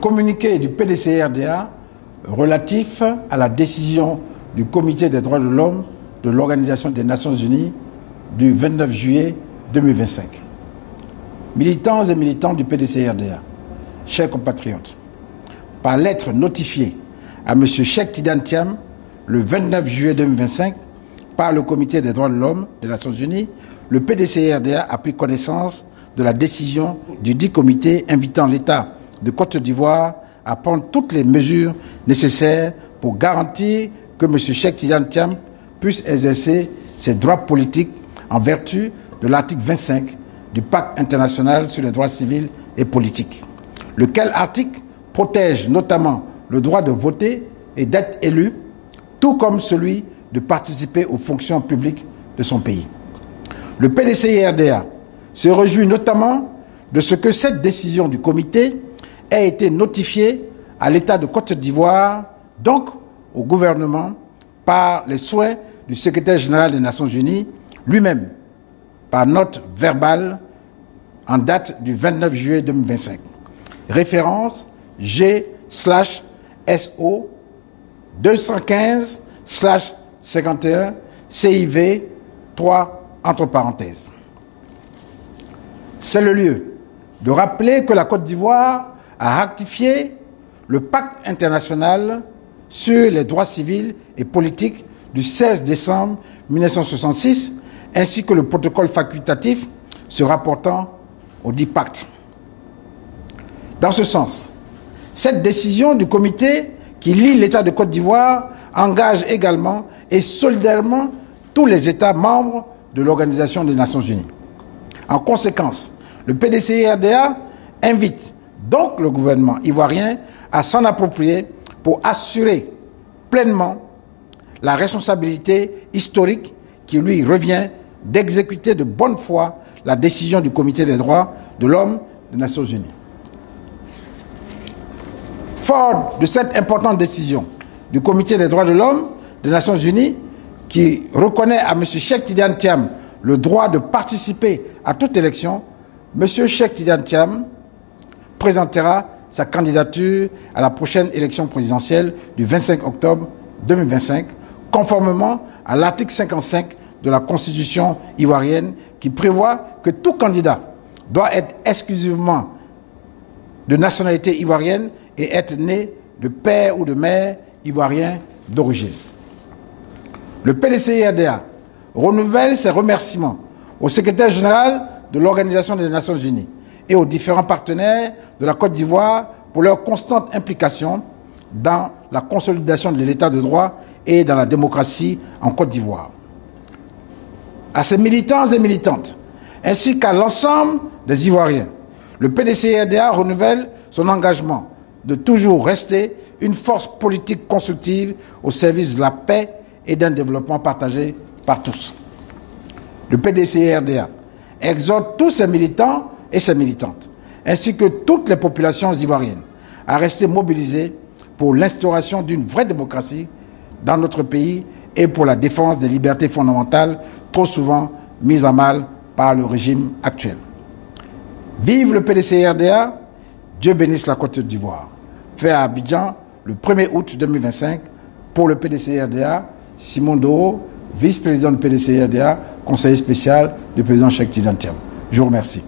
communiqué du PDCRDA relatif à la décision du Comité des droits de l'homme de l'Organisation des Nations Unies du 29 juillet 2025. Militants et militantes du PDCRDA, chers compatriotes, par lettre notifiée à M. Cheikh Tidiane Thiam le 29 juillet 2025 par le Comité des droits de l'homme des Nations Unies, le PDCRDA a pris connaissance de la décision du dit comité invitant l'État de Côte d'Ivoire à prendre toutes les mesures nécessaires pour garantir que M. Cheikh Tidiane Thiam puisse exercer ses droits politiques en vertu de l'article 25 du Pacte international sur les droits civils et politiques, lequel article protège notamment le droit de voter et d'être élu, tout comme celui de participer aux fonctions publiques de son pays. Le PDCRDA se réjouit notamment de ce que cette décision du comité ait été notifiée à l'État de Côte d'Ivoire, donc au gouvernement, par les soins du secrétaire général des Nations Unies lui-même, par note verbale en date du 29 juillet 2025. Référence G/SO 215/51 CIV 3 entre parenthèses. C'est le lieu de rappeler que la Côte d'Ivoire a ratifié le pacte international sur les droits civils et politiques du 16 décembre 1966, ainsi que le protocole facultatif se rapportant au dit pacte. Dans ce sens, cette décision du comité qui lie l'État de Côte d'Ivoire engage également et solidairement tous les États membres de l'Organisation des Nations Unies. En conséquence, le PDCRDA invite donc le gouvernement ivoirien à s'en approprier pour assurer pleinement la responsabilité historique qui lui revient d'exécuter de bonne foi la décision du Comité des droits de l'homme des Nations Unies. Fort de cette importante décision du Comité des droits de l'homme des Nations Unies qui reconnaît à M. Cheikh Tidiane Thiam le droit de participer à toute élection, M. Cheikh Tidiane Thiam présentera sa candidature à la prochaine élection présidentielle du 25 octobre 2025, conformément à l'article 55 de la Constitution ivoirienne qui prévoit que tout candidat doit être exclusivement de nationalité ivoirienne et être né de père ou de mère ivoirien d'origine. Le PDCRDA renouvelle ses remerciements au secrétaire général de l'Organisation des Nations Unies et aux différents partenaires de la Côte d'Ivoire pour leur constante implication dans la consolidation de l'État de droit et dans la démocratie en Côte d'Ivoire. À ces militants et militantes, ainsi qu'à l'ensemble des Ivoiriens, le PDCRDA renouvelle son engagement de toujours rester une force politique constructive au service de la paix et d'un développement partagé par tous. Le PDCRDA exhorte tous ses militants et ses militantes, ainsi que toutes les populations ivoiriennes, à rester mobilisées pour l'instauration d'une vraie démocratie dans notre pays et pour la défense des libertés fondamentales trop souvent mises à mal par le régime actuel. Vive le PDCRDA, Dieu bénisse la Côte d'Ivoire. Fait à Abidjan le 1er août 2025 pour le PDCRDA, Simon Doro, vice-président du PDCRDA, conseiller spécial du président Cheikh Tidiane Thiam. Je vous remercie.